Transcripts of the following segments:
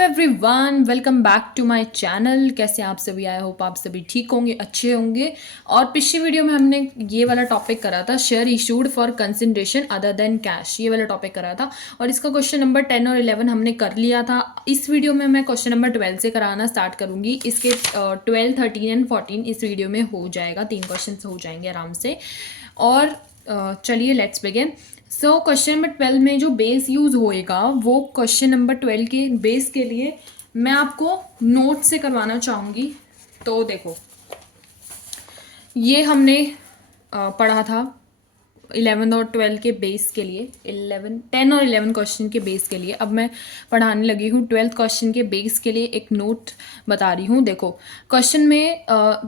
Hello everyone, welcome back to my channel. कैसे आप सभी? आई होप आप सभी ठीक होंगे, अच्छे होंगे। और पिछली वीडियो में हमने ये वाला टॉपिक करा था, share issued for consideration other than cash, ये वाला टॉपिक करा था। और इसका क्वेश्चन नंबर 10 और 11 हमने कर लिया था। इस वीडियो में मैं क्वेश्चन नंबर 12 से कराना स्टार्ट करूँगी। इसके 12, 13 एंड 14 इस वीडियो में हो जाएगा, 3 क्वेश्चन हो जाएंगे आराम से। और चलिए let's begin. So question number 12 में जो बेस यूज़ होएगा वो क्वेश्चन नंबर 12 के बेस के लिए मैं आपको नोट से करवाना चाहूँगी। तो देखो, ये हमने पढ़ा था 11 और 12 के बेस के लिए, 10 और 11 क्वेश्चन के बेस के लिए। अब मैं पढ़ाने लगी हूँ 12th क्वेश्चन के बेस के लिए। एक नोट बता रही हूँ। देखो, क्वेश्चन में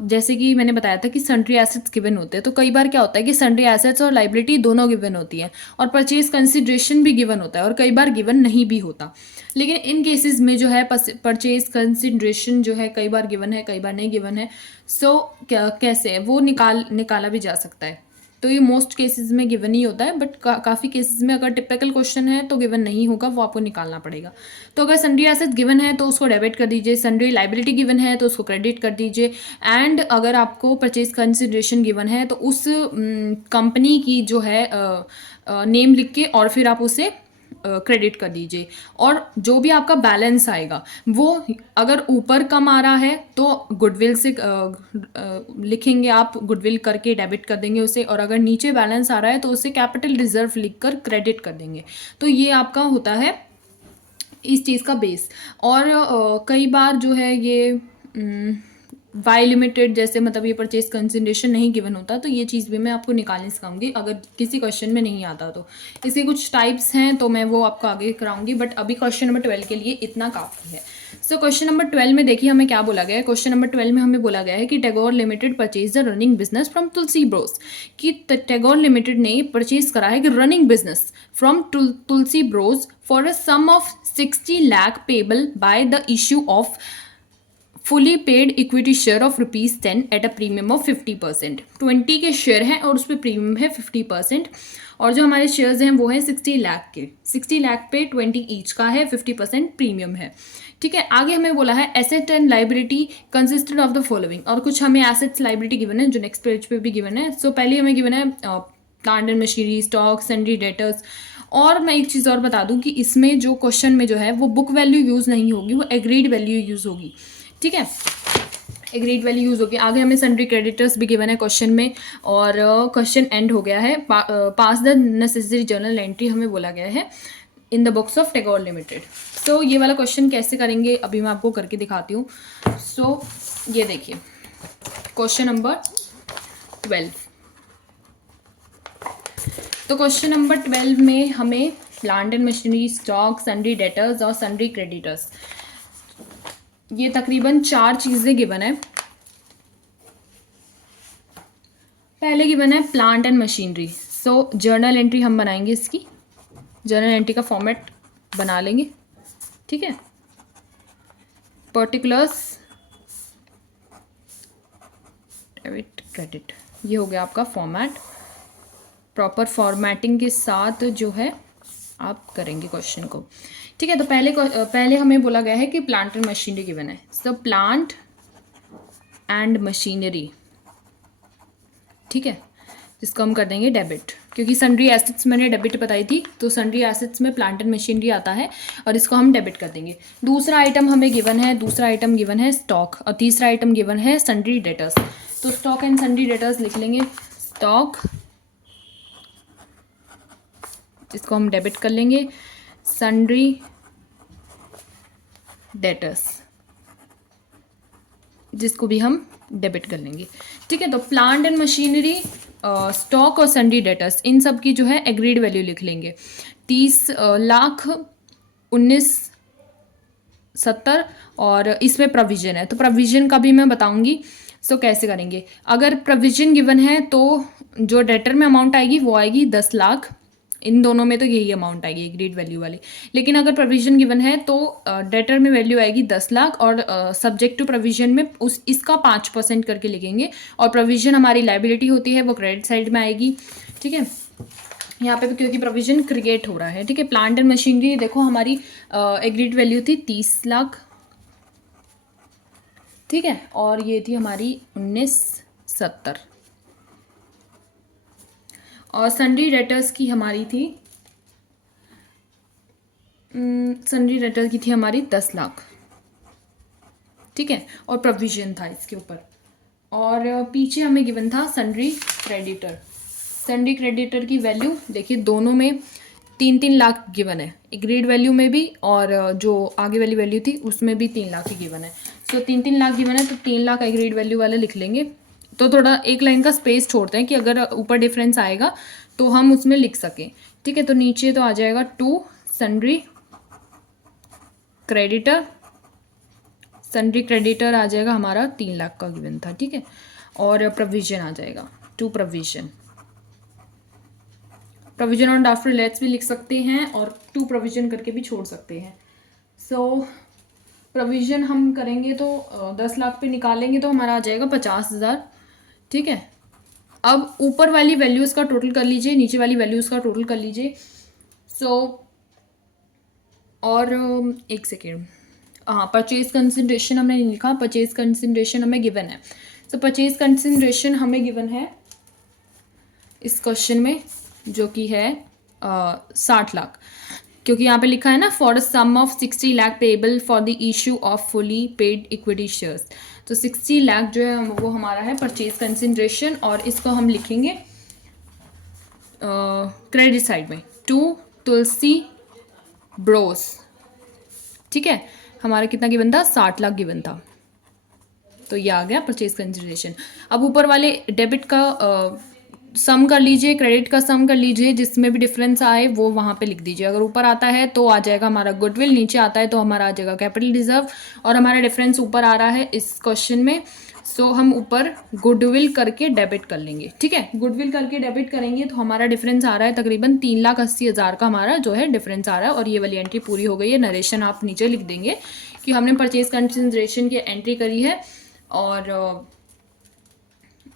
जैसे कि मैंने बताया था कि सन्ड्री एसेट्स गिवन होते हैं, तो कई बार क्या होता है कि सन्ड्री एसेट्स और लाइबिलिटी दोनों गिवन होती हैं, और परचेज कंसिडरेशन भी गिवन होता है, और कई बार गिवन नहीं भी होता। लेकिन इन केसेस में जो है परचेज कंसिडरेशन जो है कई बार गिवन है, कई बार नहीं गिवन है। सो कैसे है वो निकाला भी जा सकता है। तो ये मोस्ट केसेस में गिवन ही होता है, बट काफ़ी केसेस में अगर टिपिकल क्वेश्चन है तो गिवन नहीं होगा, वो आपको निकालना पड़ेगा। तो अगर सन्ड्री एसेट गिवन है तो उसको डेबिट कर दीजिए, सन्ड्री लाइबिलिटी गिवन है तो उसको क्रेडिट कर दीजिए, एंड अगर आपको परचेज कंसिडरेशन गिवन है तो उस कंपनी की जो है नेम लिख के और फिर आप उसे क्रेडिट कर दीजिए। और जो भी आपका बैलेंस आएगा वो अगर ऊपर कम आ रहा है तो गुडविल से लिखेंगे, आप गुडविल करके डेबिट कर देंगे उसे, और अगर नीचे बैलेंस आ रहा है तो उसे कैपिटल रिजर्व लिखकर क्रेडिट कर देंगे। तो ये आपका होता है इस चीज़ का बेस। और कई बार जो है ये वाई लिमिटेड जैसे, मतलब ये परचेज कंसिडरेशन नहीं गिवन होता, तो ये चीज़ भी मैं आपको निकालने सिखाऊंगी अगर किसी क्वेश्चन में नहीं आता तो। इसके कुछ टाइप्स हैं तो मैं वो आपको आगे कराऊंगी, बट अभी क्वेश्चन नंबर 12 के लिए इतना काफ़ी है। सो क्वेश्चन नंबर 12 में देखिए हमें क्या बोला गया है। क्वेश्चन नंबर 12 में हमें बोला गया है कि Tagore limited purchase the running business from Tulsi bros, कि टैगोर लिमिटेड ने परचेज करा है कि running business from Tulsi bros for a sum of 60 lakh payable by the issue of fully paid equity share of ₹10 at a premium of 50%। 20 के share हैं और उस पर प्रीमियम है 50%, और जो हमारे शेयर्स हैं वो हैं 60 लाख के। 60 लाख पे 20 ईच का है, 50% प्रीमियम है। ठीक है, आगे हमें बोला है asset and liability consisted of the following, और कुछ हमें एसेट्स लाइबिलिटी गिवन है जो नेक्स्ट पेज पे भी गिवन है। सो पहले हमें गिवन है plant and machinery, stock, sundry debtors. और मैं एक चीज़ और बता दूं कि इसमें जो क्वेश्चन में जो है वो बुक वैल्यू यूज़ नहीं होगी, वो एग्रीड वैल्यू यूज़ होगी। ठीक है, एग्रीड वैल्यू यूज़ होगी। आगे हमें सन्ड्री क्रेडिटर्स भी गिवन है क्वेश्चन में, और क्वेश्चन एंड हो गया है। पास द नेसेसरी जर्नल एंट्री हमें बोला गया है in the books of Tagore limited. तो ये वाला क्वेश्चन कैसे करेंगे अभी मैं आपको करके दिखाती हूँ। सो ये देखिए क्वेश्चन नंबर 12। तो क्वेश्चन नंबर 12 में हमें plant and machinery, stock, sundry debtors और सन्ड्री क्रेडिटर्स, ये तकरीबन 4 चीज़ें गिवन है। पहले गिवन है plant and machinery. So journal entry हम बनाएंगे, इसकी जर्नल एंट्री का फॉर्मेट बना लेंगे। ठीक है, पर्टिकुलर्स, डेबिट, क्रेडिट, ये हो गया आपका फॉर्मेट। प्रॉपर फॉर्मेटिंग के साथ जो है आप करेंगे क्वेश्चन को। ठीक है, तो पहले हमें बोला गया है कि प्लांट एंड मशीनरी गिवन है। सो प्लांट एंड मशीनरी, ठीक है, जिसको हम कर देंगे डेबिट, क्योंकि सन्ड्री एसेट्स मैंने डेबिट बताई थी, तो सन्ड्री एसेट्स में प्लांट एंड मशीनरी आता है और इसको हम डेबिट कर देंगे। दूसरा आइटम हमें गिवन है स्टॉक, और तीसरा आइटम गिवन है सन्ड्री डेटर्स। तो स्टॉक एंड सन्ड्री डेटर्स लिख लेंगे। स्टॉक, इसको हम डेबिट कर लेंगे, सन्ड्री डेटर्स जिसको भी हम डेबिट कर लेंगे। ठीक है, तो प्लांट एंड मशीनरी, स्टॉक और सन्ड्री डेटर्स, इन सब की जो है एग्रीड वैल्यू लिख लेंगे। 30,19,70, और इसमें प्रोविजन है तो प्रोविजन का भी मैं बताऊंगी। सो कैसे करेंगे, अगर प्रोविजन गिवन है तो जो डेटर में अमाउंट आएगी वो आएगी 10 लाख। इन दोनों में तो यही अमाउंट आएगी एग्रीड वैल्यू वाली। लेकिन अगर प्रोविजन गिवन है तो डेटर में वैल्यू आएगी 10 लाख, और सब्जेक्ट टू प्रोविजन में इसका 5% करके लिखेंगे, और प्रोविजन हमारी लाइबिलिटी होती है, वो क्रेडिट साइड में आएगी। ठीक है, यहाँ पे भी क्योंकि प्रोविजन क्रिएट हो रहा है, ठीक है। प्लांट एंड मशीनरी देखो हमारी एग्रीड वैल्यू थी 30 लाख, ठीक है, और ये थी हमारी 1970। और सन्ड्री डेटर्स की हमारी थी सन्ड्री डेटर की थी हमारी 10 लाख, ठीक है, और प्रोविजन था इसके ऊपर। और पीछे हमें गिवन था सन्ड्री क्रेडिटर। सन्ड्री क्रेडिटर की वैल्यू देखिए दोनों में 3-3 लाख गिवन है, एग्रीड वैल्यू में भी और जो आगे वाली वैल्यू थी उसमें भी 3 लाख ही गिवन है। सो 3-3 लाख गिवन है तो 3 लाख एग्रीड वैल्यू वाले लिख लेंगे। तो थोड़ा एक लाइन का स्पेस छोड़ते हैं कि अगर ऊपर डिफरेंस आएगा तो हम उसमें लिख सकें, ठीक है। तो नीचे तो आ जाएगा 2 सन्ड्री क्रेडिटर, सन्ड्री क्रेडिटर आ जाएगा हमारा 3 लाख का गिवन था, ठीक है। और प्रोविजन आ जाएगा 2 प्रोविजन और आफ्टर लेट्स भी लिख सकते हैं और 2 प्रोविजन करके भी छोड़ सकते हैं। सो प्रोविजन हम करेंगे तो 10 लाख पे निकालेंगे तो हमारा आ जाएगा 50,000, ठीक है। अब ऊपर वाली वैल्यूज़ का टोटल कर लीजिए, नीचे वाली वैल्यूज़ का टोटल कर लीजिए। और एक सेकेंड, हाँ, परचेज कंसिडरेशन हमने नहीं लिखा, परचेज कंसिडरेशन हमें गिवन है। सो परचेज कंसिडरेशन हमें गिवन है इस क्वेश्चन में जो कि है 60 लाख, क्योंकि यहाँ पे लिखा है ना for a sum of 60 lakh payable for the issue of fully paid equity shares. तो 60 लाख जो है वो हमारा है परचेज कंसिडरेशन, और इसको हम लिखेंगे क्रेडिट साइड में टू तुलसी ब्रोस, ठीक है। हमारा कितना गिवन था, 60 लाख गिवन था, तो ये आ गया परचेज कंसिडरेशन। अब ऊपर वाले डेबिट का सम कर लीजिए, क्रेडिट का सम कर लीजिए, जिसमें भी डिफरेंस आए वो वहाँ पे लिख दीजिए। अगर ऊपर आता है तो आ जाएगा हमारा गुडविल, नीचे आता है तो हमारा आ जाएगा कैपिटल रिजर्व, और हमारा डिफरेंस ऊपर आ रहा है इस क्वेश्चन में। सो हम ऊपर गुडविल करके डेबिट कर लेंगे, ठीक है। गुडविल करके डेबिट करेंगे तो हमारा डिफरेंस आ रहा है तकरीबन 3,80,000 का हमारा जो है डिफरेंस आ रहा है। और ये वाली एंट्री पूरी हो गई है। नरेशन आप नीचे लिख देंगे कि हमने परचेज कंसिडरेशन की एंट्री करी है। और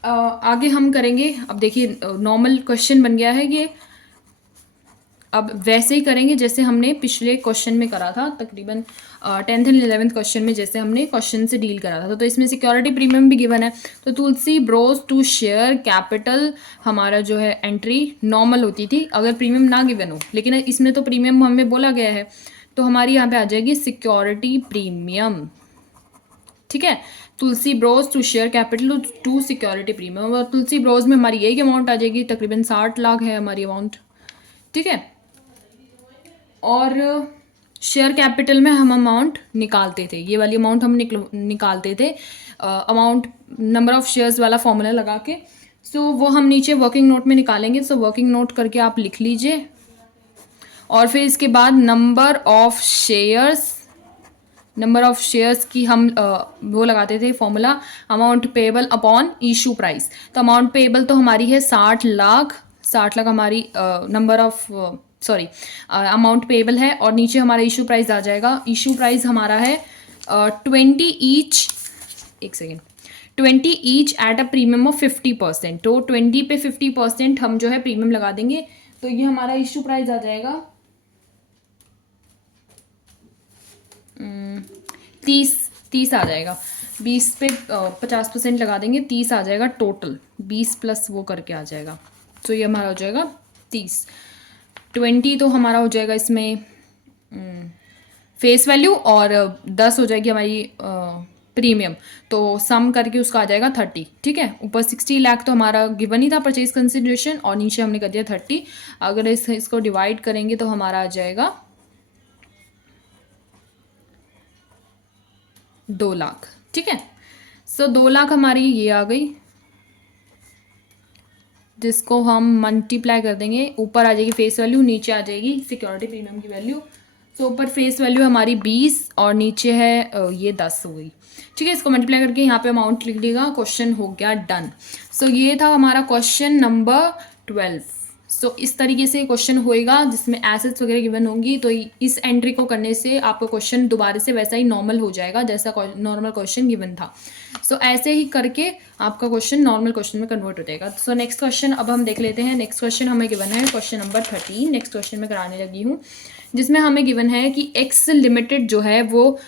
आगे हम करेंगे, अब देखिए नॉर्मल क्वेश्चन बन गया है ये, अब वैसे ही करेंगे जैसे हमने पिछले क्वेश्चन में करा था, तकरीबन 10th एंड 11th क्वेश्चन में जैसे हमने क्वेश्चन से डील करा था। तो इसमें सिक्योरिटी प्रीमियम भी गिवन है। तो तुलसी ब्रोस टू शेयर कैपिटल हमारा जो है एंट्री नॉर्मल होती थी अगर प्रीमियम ना गिवन हो, लेकिन इसमें तो प्रीमियम हमें बोला गया है, तो हमारी यहाँ पे आ जाएगी सिक्योरिटी प्रीमियम, ठीक है। Tulsi bros to share capital to security premium, और तुलसी ब्रोस में हमारी यही अमाउंट आ जाएगी, तकरीबन 60 लाख है हमारी अमाउंट, ठीक है। और शेयर कैपिटल में हम अमाउंट निकालते थे, ये वाली अमाउंट हम निकालते थे अमाउंट नंबर ऑफ शेयर्स वाला फॉर्मूला लगा के। सो वो हम नीचे वर्किंग नोट में निकालेंगे। सो वर्किंग नोट करके आप लिख लीजिए, और फिर इसके बाद नंबर ऑफ शेयर्स की हम वो लगाते थे formula amount payable upon issue price. तो अमाउंट पेबल तो हमारी है 60 लाख हमारी नंबर ऑफ अमाउंट पेबल है, और नीचे हमारा इशू प्राइस आ जाएगा। इशू प्राइस हमारा है 20 ईच, एक second, 20 each at a premium of 50%। तो 20 पे 50% हम जो है प्रीमियम लगा देंगे, तो ये हमारा इशू प्राइस आ जाएगा 30 आ जाएगा। 20 पे 50% लगा देंगे, 30 आ जाएगा टोटल, 20 प्लस वो करके आ जाएगा। तो ये हमारा हो जाएगा 30। 20 तो हमारा हो जाएगा इसमें फेस वैल्यू, और 10 हो जाएगी हमारी प्रीमियम, तो सम करके उसका आ जाएगा 30, ठीक है। ऊपर 60 लाख तो हमारा गिवन ही था परचेज कंसिडरेशन, और नीचे हमने कर दिया 30। अगर इसको डिवाइड करेंगे तो हमारा आ जाएगा 2 लाख, ठीक है। सो 2 लाख हमारी ये आ गई, जिसको हम मल्टीप्लाई कर देंगे, ऊपर आ जाएगी फेस वैल्यू, नीचे आ जाएगी सिक्योरिटी प्रीमियम की वैल्यू। सो ऊपर फेस वैल्यू हमारी 20 और नीचे है ये 10 हो गई, ठीक है। इसको मल्टीप्लाई करके यहाँ पे अमाउंट लिख देगा, क्वेश्चन हो गया डन। सो ये था हमारा क्वेश्चन नंबर 12। सो इस तरीके से क्वेश्चन होएगा जिसमें एसेट्स वगैरह गिवन होंगी, तो इस एंट्री को करने से आपका क्वेश्चन दोबारा से वैसा ही नॉर्मल हो जाएगा जैसा नॉर्मल क्वेश्चन गिवन था। सो ऐसे ही करके आपका क्वेश्चन नॉर्मल क्वेश्चन में कन्वर्ट हो जाएगा। सो नेक्स्ट क्वेश्चन अब हम देख लेते हैं। नेक्स्ट क्वेश्चन हमें गिवन है क्वेश्चन नंबर 13। नेक्स्ट क्वेश्चन में कराने लगी हूँ, जिसमें हमें गिवन है कि एक्स लिमिटेड जो है वो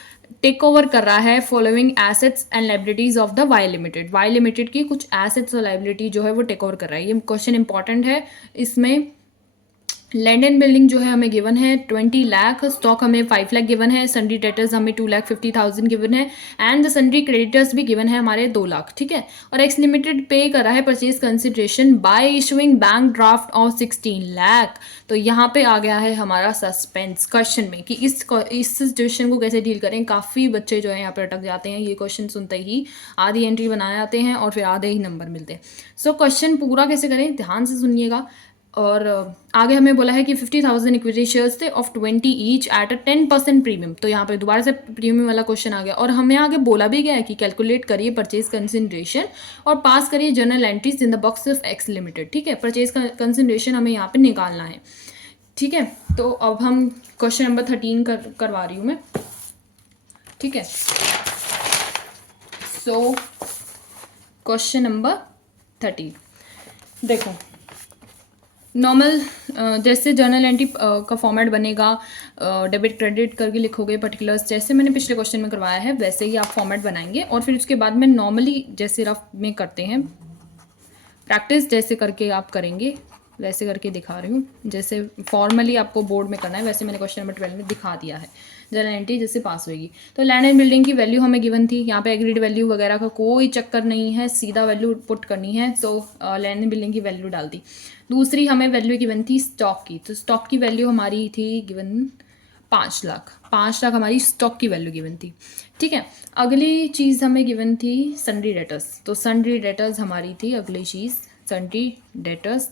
टेक ओवर कर रहा है following assets and liabilities of the Y limited. Y limited की कुछ एसेट्स और लाइबिलिटी जो है वो टेक ओवर कर रहा है। ये क्वेश्चन इंपॉर्टेंट है। इसमें लैंड एंड बिल्डिंग जो है हमें गिवन है 20 लाख, स्टॉक हमें 5 लाख गिवन है, सन्ड्री डेटर्स हमें 2,50,000 गिवन है, एंड द सन्ड्री क्रेडिटर्स भी गिवन है हमारे 2 लाख, ठीक है। और एक्स लिमिटेड पे कर रहा है purchase consideration by issuing bank draft of 16 lakh. तो यहाँ पे आ गया है हमारा सस्पेंस क्वेश्चन में कि इस सिचुएशन को कैसे डील करें। काफ़ी बच्चे जो है यहाँ पर अटक जाते हैं, ये क्वेश्चन सुनते ही आधी एंट्री बनाए जाते हैं और फिर आधे ही नंबर मिलते हैं। सो क्वेश्चन पूरा कैसे करें, ध्यान से सुनिएगा। और आगे हमें बोला है कि 50,000 इक्विटी शेयर्स थे of 20 each at a 10% premium. तो यहाँ पे दोबारा से प्रीमियम वाला क्वेश्चन आ गया और हमें आगे बोला भी गया है कि कैलकुलेट करिए परचेज कंसिडरेशन और पास करिए journal entries in the box of x limited, ठीक है। परचेज कंसिडरेशन हमें यहाँ पे निकालना है, ठीक है। तो अब हम क्वेश्चन नंबर 13 करवा रही हूँ मैं, ठीक है। सो क्वेश्चन नंबर 13 देखो, नॉर्मल जैसे जर्नल एंट्री का फॉर्मेट बनेगा, डेबिट क्रेडिट करके लिखोगे पर्टिकुलर्स, जैसे मैंने पिछले क्वेश्चन में करवाया है वैसे ही आप फॉर्मेट बनाएंगे। और फिर उसके बाद में नॉर्मली जैसे रफ में करते हैं प्रैक्टिस जैसे करके आप करेंगे, वैसे करके दिखा रही हूँ। जैसे फॉर्मली आपको बोर्ड में करना है वैसे मैंने क्वेश्चन नंबर 12 में दिखा दिया है। जर्नल एंट्री जैसे पास होगी। तो लैंड एंड बिल्डिंग की वैल्यू हमें गिवन थी, यहाँ पे एग्रीड वैल्यू वगैरह का कोई चक्कर नहीं है, सीधा वैल्यू पुट करनी है। तो लैंड एंड बिल्डिंग की वैल्यू डाल दी। दूसरी हमें वैल्यू गिवन थी स्टॉक की, तो स्टॉक की वैल्यू हमारी थी गिवन 5 लाख। 5 लाख हमारी स्टॉक की वैल्यू गिवन थी, ठीक है। अगली चीज़ हमें गिवन थी सन्ड्री डेटर्स। तो सन्ड्री डेटर्स हमारी थी अगली चीज़, सन्ड्री डेटर्स,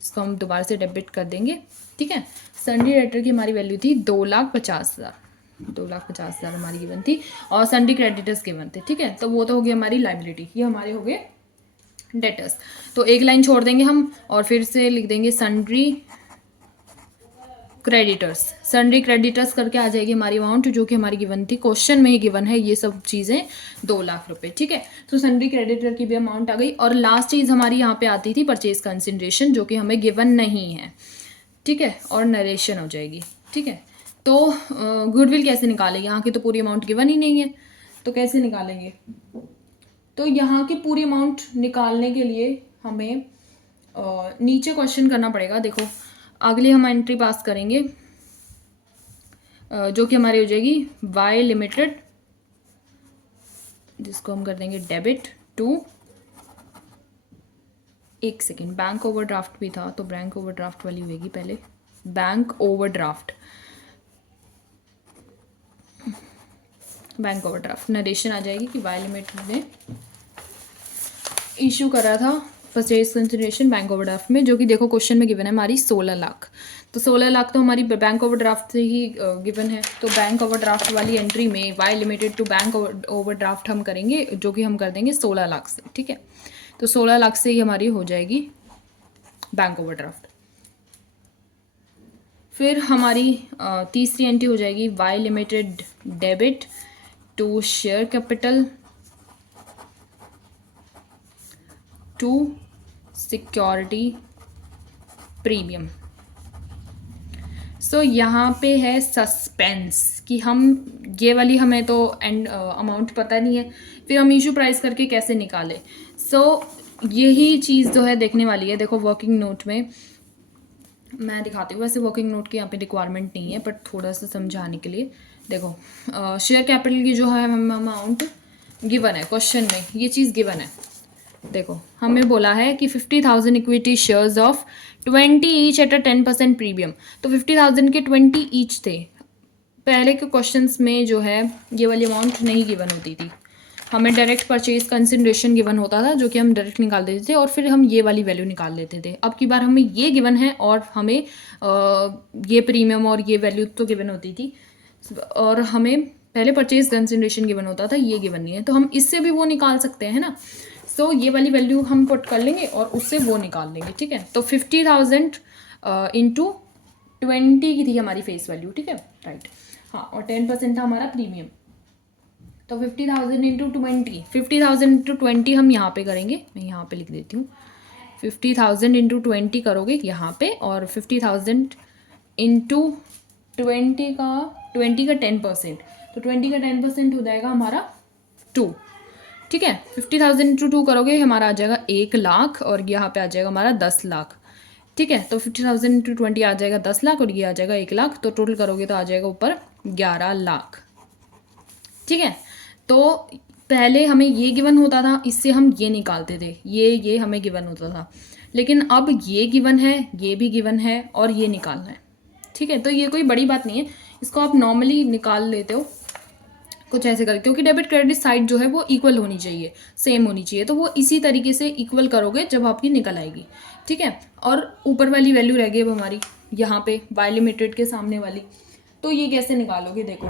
इसको हम दोबारा से डेबिट कर देंगे, ठीक है। सन्ड्री डेटर की हमारी वैल्यू थी 2,50,000, 2,50,000 हमारी गिवन थी। और सन्ड्री क्रेडिटर्स गिवन थे, ठीक है। तो वो तो हो गई हमारी लाइबिलिटी, ये हमारे हो गए डेटर्स। तो एक लाइन छोड़ देंगे हम और फिर से लिख देंगे सन्ड्री क्रेडिटर्स। सन्ड्री क्रेडिटर्स करके आ जाएगी हमारी अमाउंट जो कि हमारी गिवन थी, क्वेश्चन में ही गिवन है ये सब चीज़ें, 2 लाख रुपए, ठीक है। तो सन्ड्री क्रेडिटर की भी अमाउंट आ गई। और लास्ट चीज़ हमारी यहाँ पे आती थी परचेज कंसिडरेशन जो कि हमें गिवन नहीं है, ठीक है। और नरेशन हो जाएगी, ठीक है। तो गुडविल कैसे निकालेंगे, यहाँ की तो पूरी अमाउंट गिवन ही नहीं है, तो कैसे निकालेंगे। तो यहाँ की पूरी अमाउंट निकालने के लिए हमें नीचे क्वेश्चन करना पड़ेगा। देखो अगली हम एंट्री पास करेंगे जो कि हमारी हो जाएगी वाई लिमिटेड, जिसको हम कर देंगे डेबिट टू, एक सेकेंड, बैंक ओवरड्राफ्ट भी था तो बैंक ओवरड्राफ्ट वाली होगी पहले, bank overdraft, bank overdraft narration आ जाएगी कि वाई लिमिटेड ने इशू करा था परचेज कंसिडरेशन बैंक ओवरड्राफ्ट में, जो कि देखो क्वेश्चन में गिवन है हमारी 16 लाख। तो 16 लाख तो हमारी बैंक ओवरड्राफ्ट से ही गिवन है। तो बैंक ओवरड्राफ्ट वाली एंट्री में Y limited to bank overdraft हम करेंगे जो कि हम कर देंगे 16 लाख से, ठीक है। तो 16 लाख से ही हमारी हो जाएगी बैंक ओवरड्राफ्ट। फिर हमारी तीसरी एंट्री हो जाएगी Y limited debit to share capital to security premium. So यहाँ पे है सस्पेंस कि हम ये वाली हमें तो एंड अमाउंट पता नहीं है, फिर हम इशू प्राइस करके कैसे निकाले। सो यही चीज़ जो है देखने वाली है। देखो वर्किंग नोट में मैं दिखाती हूँ, वैसे वर्किंग नोट की यहाँ पे रिक्वायरमेंट नहीं है, बट थोड़ा सा समझाने के लिए देखो शेयर कैपिटल की जो है अमाउंट गिवन है क्वेश्चन में, ये चीज़ गिवन है। देखो हमें बोला है कि 50,000 equity shares of 20 each at a 10% premium. तो 50,000 के 20 ईच थे। पहले के क्वेश्चंस में जो है ये वाली अमाउंट नहीं गिवन होती थी, हमें डायरेक्ट परचेज कंसिडरेशन गिवन होता था जो कि हम डायरेक्ट निकाल देते थे और फिर हम ये वाली वैल्यू निकाल लेते थे। अब की बार हमें ये गिवन है और हमें ये प्रीमियम और ये वैल्यू तो गिवन होती थी और हमें पहले परचेज कंसिडरेशन गिवन होता था, ये गिवन नहीं है। तो हम इससे भी वो निकाल सकते हैं ना। सो ये वाली वैल्यू हम पुट कर लेंगे और उससे वो निकाल लेंगे, ठीक है। तो 50,000 इंटू 20 की थी हमारी फेस वैल्यू, ठीक है, राइट। हाँ, और 10% था हमारा प्रीमियम। तो 50,000 इंटू 20, 50,000 इंटू 20 हम यहाँ पे करेंगे, मैं यहाँ पे लिख देती हूँ। 50,000 इंटू 20 करोगे यहाँ पे, और 50,000 इंटू 20 का 10%, तो 20 का 10% हो जाएगा हमारा 2, ठीक है। 50,000 इंटू 2 करोगे हमारा आ जाएगा 1,00,000, और यहाँ पे आ जाएगा हमारा 10,00,000, ठीक है। तो 50,000 इंटू 20 आ जाएगा 10,00,000, और ये आ जाएगा 1,00,000, तो टोटल करोगे तो आ जाएगा ऊपर 11,00,000, ठीक है। तो पहले हमें ये गिवन होता था, इससे हम ये निकालते थे, ये हमें गिवन होता था, लेकिन अब ये गिवन है, ये भी गिवन है, और ये निकालना है, ठीक है। तो ये कोई बड़ी बात नहीं है, इसको आप नॉर्मली निकाल लेते हो कुछ ऐसे करके, क्योंकि डेबिट क्रेडिट साइड जो है वो इक्वल होनी चाहिए, सेम होनी चाहिए, तो वो इसी तरीके से इक्वल करोगे जब आपकी निकल आएगी, ठीक है। और ऊपर वाली वैल्यू रह गई अब हमारी यहाँ पे वाई लिमिटेड के सामने वाली, तो ये कैसे निकालोगे, देखो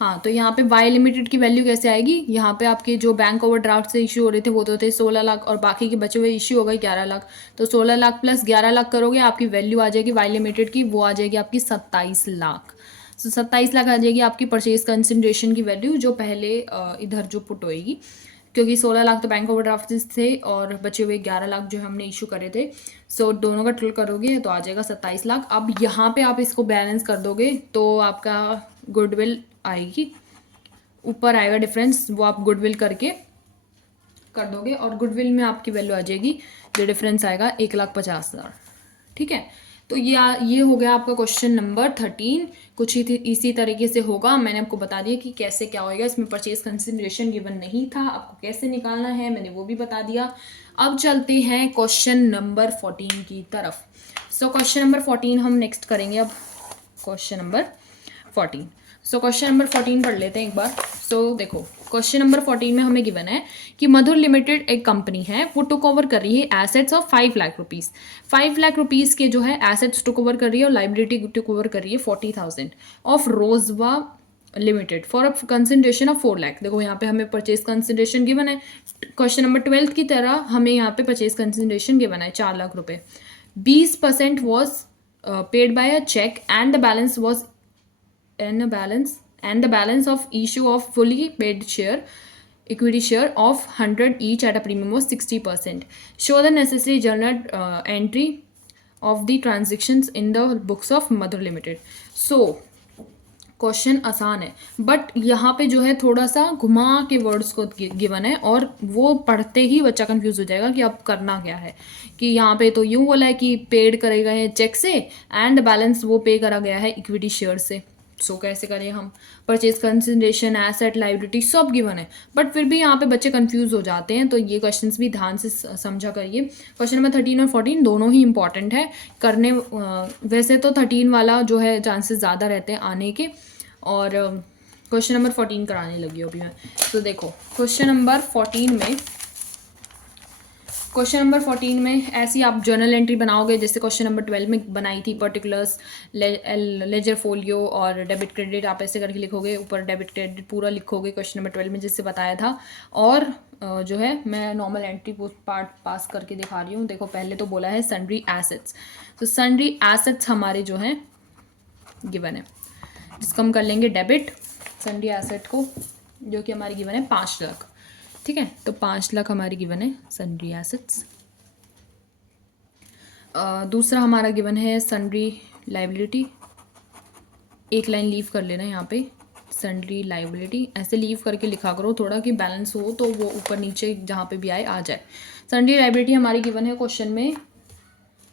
हाँ, तो यहाँ पे वाई लिमिटेड की वैल्यू कैसे आएगी, यहाँ पे आपके जो बैंक ओवरड्राफ्ट से इशू हो रहे थे वो तो थे 16,00,000, और बाकी के बचे हुए इशू हो गए 11,00,000, तो 16,00,000 प्लस 11,00,000 करोगे, आपकी वैल्यू आ जाएगी वाई लिमिटेड की, वो आ जाएगी आपकी 27,00,000। तो 27,00,000 आ जाएगी आपकी परचेज कंसिडरेशन की वैल्यू, जो पहले इधर जो पुट होएगी, क्योंकि 16,00,000 तो बैंक ओवरड्राफ्ट थे, और बचे हुए 11,00,000 जो हमने इशू करे थे, सो दोनों का टोटल करोगे तो आ जाएगा 27,00,000। अब यहाँ पे आप इसको बैलेंस कर दोगे तो आपका गुडविल आएगी, ऊपर आएगा डिफरेंस, वो आप गुडविल करके कर दोगे, और गुडविल में आपकी वैल्यू आ जाएगी, जो डिफरेंस आएगा 1,50,000, ठीक है। तो ये हो गया आपका क्वेश्चन नंबर 13। कुछ ही इसी तरीके से होगा, मैंने आपको बता दिया कि कैसे क्या होएगा, इसमें परचेज कंसिडरेशन गिवन नहीं था, आपको कैसे निकालना है मैंने वो भी बता दिया। अब चलते हैं क्वेश्चन नंबर 14 की तरफ। सो क्वेश्चन नंबर 14 हम नेक्स्ट करेंगे अब, question number 14। So question number 14 पढ़ लेते हैं एक बार। सो देखो, क्वेश्चन नंबर 14 में हमें गिवन है कि मधुर लिमिटेड एक कंपनी है, वो टुक ओवर कर रही है assets of 5 lakh rupees, 5 lakh rupees के जो है एसेट्स टुक ओवर कर रही है, और लाइबिलिटी टुक ओवर कर रही है 40,000 of Rozwa limited for a consideration of 4 lakh. देखो यहाँ पे हमें परचेज कंसिडरेशन गिवन है, क्वेश्चन नंबर 12 की तरह हमें यहाँ पे परचेज कंसिडरेशन गिवन है 4 लाख रुपए। 20% was paid by a cheque, and the balance was and the balance of issue of fully paid equity share of 100 each at a premium of 60%. Show the necessary journal entry of the transactions in the books of Madhur Limited. So question आसान है, but यहाँ पे जो है थोड़ा सा घुमा के वर्ड्स को गिवन है, और वो पढ़ते ही बच्चा कंफ्यूज हो जाएगा कि अब करना क्या है। कि यहाँ पे तो यूँ बोला है कि पेड करेगा है चेक से, एंड बैलेंस वो पे करा गया है इक्विटी शेयर से। सो कैसे करें हम, परचेज कंसिडरेशन, एसेट, लाइबिलिटी सब गिवन है, बट फिर भी यहाँ पे बच्चे कंफ्यूज हो जाते हैं, तो ये क्वेश्चंस भी ध्यान से समझा करिए। क्वेश्चन नंबर 13 और 14 दोनों ही इंपॉर्टेंट है करने, वैसे तो 13 वाला जो है चांसेस ज़्यादा रहते हैं आने के, और क्वेश्चन नंबर 14 कराने लगी हूँ अभी मैं। तो देखो क्वेश्चन नंबर 14 में ऐसी आप जर्नल एंट्री बनाओगे जैसे क्वेश्चन नंबर 12 में बनाई थी, पर्टिकुलर्स, लेजर फोलियो और डेबिट क्रेडिट, आप ऐसे करके लिखोगे, ऊपर डेबिट क्रेडिट पूरा लिखोगे क्वेश्चन नंबर 12 में जिससे बताया था। और जो है मैं नॉर्मल एंट्री पार्ट पास करके दिखा रही हूँ। देखो पहले तो बोला है सन्ड्री एसेट्स, तो सन्ड्री एसेट्स हमारे जो हैं गिवन है, जिसको हम कर लेंगे डेबिट सन्ड्री एसेट को, जो कि हमारी गिवन है 5 लाख, ठीक है। तो 5 लाख हमारी गिवन है सन्ड्री एसेट्स। दूसरा हमारा गिवन है सन्ड्री लाइबिलिटी, एक लाइन लीव कर लेना यहाँ पे, सन्ड्री लाइबिलिटी ऐसे लीव करके लिखा करो थोड़ा कि बैलेंस हो तो वो ऊपर नीचे जहाँ पे भी आए आ जाए। सन्ड्री लाइबिलिटी हमारी गिवन है क्वेश्चन में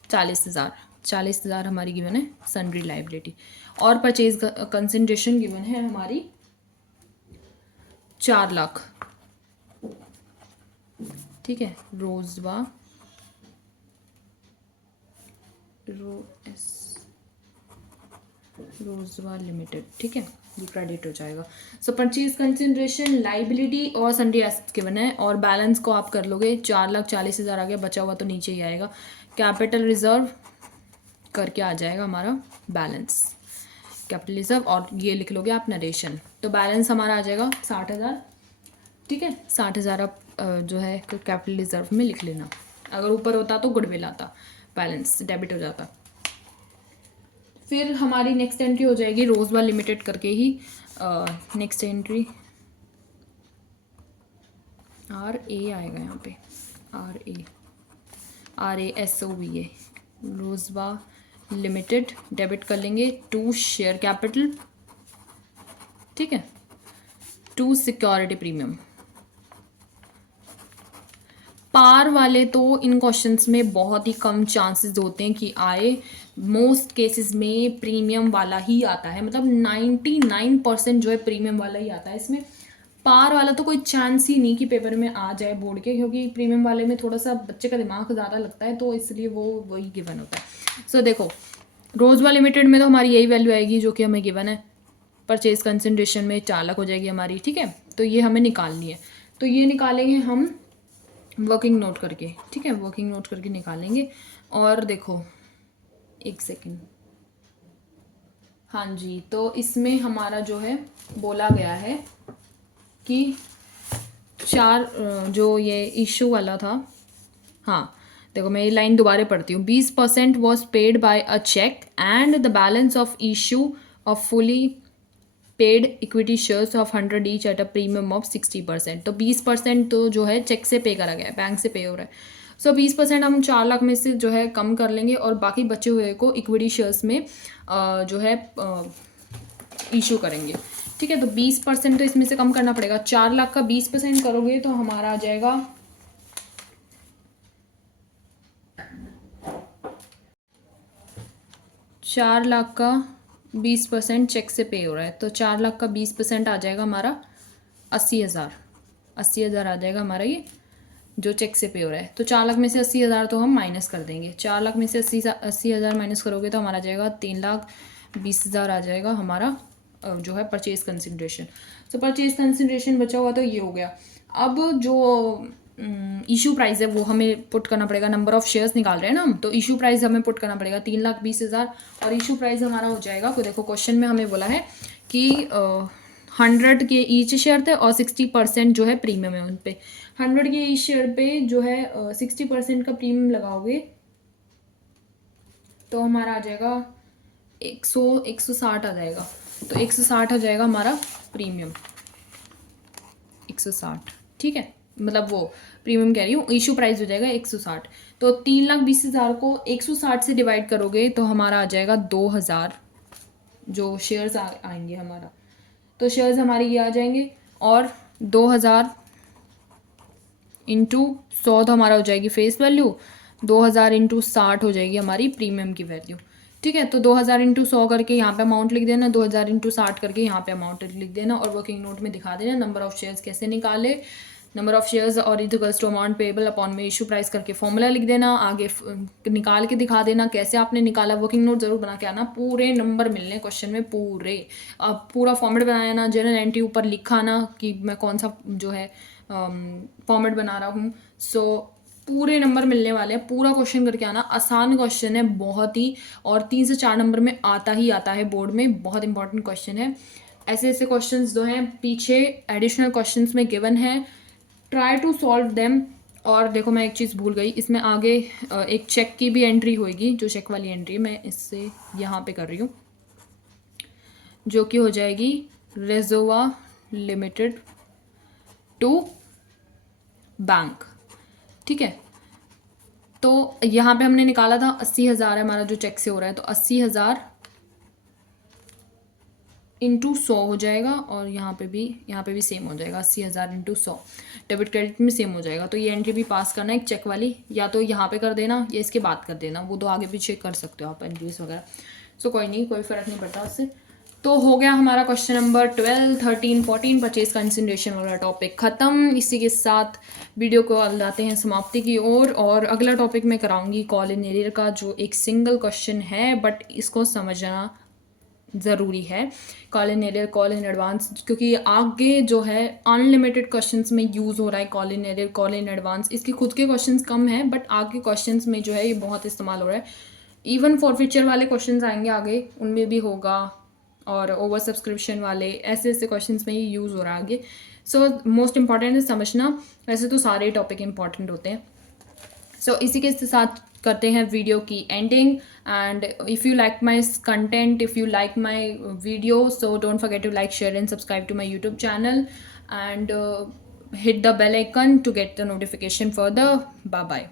40,000 हमारी गिवन है सन्ड्री लाइबिलिटी, और परचेज कंसिडरेशन गिवन है हमारी 4 लाख, ठीक है। रोजवा लिमिटेड, ठीक है, ये क्रेडिट हो जाएगा। सो परचेज कंसिडरेशन, लाइबिलिटी और सन्ड्री एसेट्स गिवन है, और बैलेंस को आप कर लोगे 4,40,000 आ गया, बचा हुआ तो नीचे ही आएगा। कैपिटल रिजर्व करके आ जाएगा हमारा बैलेंस, कैपिटल रिजर्व, और ये लिख लोगे आप नरेशन, तो बैलेंस हमारा आ जाएगा 60,000, ठीक है। 60,000 आप जो है कैपिटल रिजर्व में लिख लेना, अगर ऊपर होता तो गुडविल आता, बैलेंस डेबिट हो जाता। फिर हमारी नेक्स्ट एंट्री हो जाएगी रोजबा लिमिटेड करके ही, नेक्स्ट एंट्री RA आएगा यहाँ पे, RASOVA, रोजबा लिमिटेड, डेबिट कर लेंगे 2 शेयर कैपिटल, ठीक है, 2 सिक्योरिटी प्रीमियम। पार वाले तो इन क्वेश्चंस में बहुत ही कम चांसेस होते हैं कि आए, मोस्ट केसेस में प्रीमियम वाला ही आता है, मतलब 99% जो है प्रीमियम वाला ही आता है। इसमें पार वाला तो कोई चांस ही नहीं कि पेपर में आ जाए बोर्ड के, क्योंकि प्रीमियम वाले में थोड़ा सा बच्चे का दिमाग ज़्यादा लगता है, तो इसलिए वो वही गिवन होता है। सो देखो रोजबा लिमिटेड में तो हमारी यही वैल्यू आएगी जो कि हमें गिवन है, परचेज कंसंट्रेशन में 4 लाख हो जाएगी हमारी, ठीक है। तो ये हमें निकालनी है, तो ये निकालेंगे हम वर्किंग नोट करके, ठीक है, वर्किंग नोट करके निकालेंगे। और देखो एक सेकेंड, हाँ जी, तो इसमें हमारा जो है बोला गया है कि 4 जो ये इशू वाला था, हाँ देखो मैं ये लाइन दोबारा पढ़ती हूँ, 20% was paid by a cheque and the balance of issue of fully paid equity shares of 100 each at a premium of 60%। तो 20% तो जो है चेक से पे करा गया है, बैंक से पे हो रहा है। सो 20% हम 4 लाख में से जो है कम कर लेंगे और बाकी बचे हुए को इक्विटी शेयर्स में जो है इशू करेंगे, ठीक है। तो 20% तो इसमें से कम करना पड़ेगा, 4 लाख का 20% करोगे तो हमारा आ जाएगा 4 लाख का 20% चेक से पे हो रहा है, तो 4 लाख का 20% आ जाएगा हमारा 80,000, 80,000 आ जाएगा हमारा ये जो चेक से पे हो रहा है। तो 4 लाख में से 80,000 तो हम माइनस कर देंगे, 4 लाख में से 80,000 माइनस करोगे तो हमारा जाएगा 3,20,000 आ जाएगा हमारा जो है परचेज कंसिडरेशन। तो परचेज कंसिडरेशन बचा हुआ तो ये हो गया। अब जो इशू प्राइस है वो हमें पुट करना पड़ेगा, नंबर ऑफ शेयर्स निकाल रहे हैं ना हम, तो इशू प्राइस हमें पुट करना पड़ेगा 3,20,000, और इशू प्राइस हमारा हो जाएगा, तो देखो क्वेश्चन में हमें बोला है कि 100 के ईच शेयर थे और 60% जो है प्रीमियम है उन पे। 100 के ईच शेयर पे जो है 60% का प्रीमियम लगाओगे तो हमारा आ जाएगा 160 आ जाएगा, तो 160 आ जाएगा हमारा प्रीमियम, 160, ठीक है, मतलब वो प्रीमियम कह रही हूँ, इशू प्राइस हो जाएगा 160। तो 3,20,000 को 160 से डिवाइड करोगे तो हमारा आ जाएगा 2,000 जो शेयर्स आएंगे हमारा, तो शेयर्स हमारे ये आ जाएंगे, और 2,000 इंटू 100 तो हमारा हो जाएगी फेस वैल्यू, 2,000 इंटू 60 हो जाएगी हमारी प्रीमियम की वैल्यू, ठीक है। तो 2,000 इंटू 100 करके यहाँ पे अमाउंट लिख देना, 2,000 इंटू 60 करके यहाँ पे अमाउंट लिख देना, और वर्किंग नोट में दिखा देना नंबर ऑफ शेयर्स कैसे निकाले, नंबर ऑफ शेयर्स और equals to amount payable upon में इशू प्राइस करके फॉर्मूला लिख देना, आगे निकाल के दिखा देना कैसे आपने निकाला। वर्किंग नोट जरूर बना के आना, पूरे नंबर मिलने क्वेश्चन में पूरे, अब पूरा फॉर्मेट बनाया ना, जनरल एंट्री ऊपर लिखा ना कि मैं कौन सा जो है फॉर्मेट बना रहा हूँ। सो पूरे नंबर मिलने वाले हैं, पूरा क्वेश्चन करके आना, आसान क्वेश्चन है बहुत ही, और 3 से 4 नंबर में आता ही आता है बोर्ड में, बहुत इंपॉर्टेंट क्वेश्चन है। ऐसे ऐसे क्वेश्चंस जो हैं पीछे एडिशनल क्वेश्चंस में गिवन है, ट्राई टू सॉल्व देम। और देखो मैं एक चीज़ भूल गई, इसमें आगे एक चेक की भी एंट्री होगी, जो चेक वाली एंट्री मैं इससे यहाँ पे कर रही हूँ, जो कि हो जाएगी रेजोवा लिमिटेड टू बैंक, ठीक है। तो यहाँ पे हमने निकाला था 80,000 है हमारा जो चेक से हो रहा है, तो 80,000 इंटू 100 हो जाएगा, और यहाँ पे भी सेम हो जाएगा, 80,000 इंटू 100 डेबिट क्रेडिट में सेम हो जाएगा। तो ये एंट्री भी पास करना है एक चेक वाली, या तो यहाँ पे कर देना या इसके बाद कर देना, वो तो आगे पीछे कर सकते हो आप एंट्रीज वगैरह। सो कोई नहीं, कोई फ़र्क नहीं पड़ता उससे। तो हो गया हमारा क्वेश्चन नंबर 12, 13, 14 परचेज कंसिडरेशन वाला टॉपिक ख़त्म। इसी के साथ वीडियो को लाते हैं समाप्ति की ओर, और अगला टॉपिक मैं कराऊंगी कॉल इन एरियर का, जो एक सिंगल क्वेश्चन है बट इसको समझना ज़रूरी है, call in arrear, call in advance, क्योंकि आगे जो है अनलिमिटेड क्वेश्चंस में यूज़ हो रहा है call in arrear, call in advance. इसके खुद के क्वेश्चंस कम हैं बट आगे क्वेश्चंस में जो है ये बहुत इस्तेमाल हो रहा है। इवन फॉरफीचर वाले क्वेश्चंस आएंगे आगे, उनमें भी होगा, और ओवर सब्सक्रिप्शन वाले, ऐसे ऐसे क्वेश्चंस में ये यूज़ हो रहा है आगे। सो मोस्ट इंपॉर्टेंट है समझना, वैसे तो सारे टॉपिक इंपॉर्टेंट होते हैं। सो इसी के साथ करते हैं वीडियो की ending. And if you like my content, if you like my video, so don't forget to like, share and subscribe to my YouTube channel, and hit the bell icon to get the notification further. Bye bye.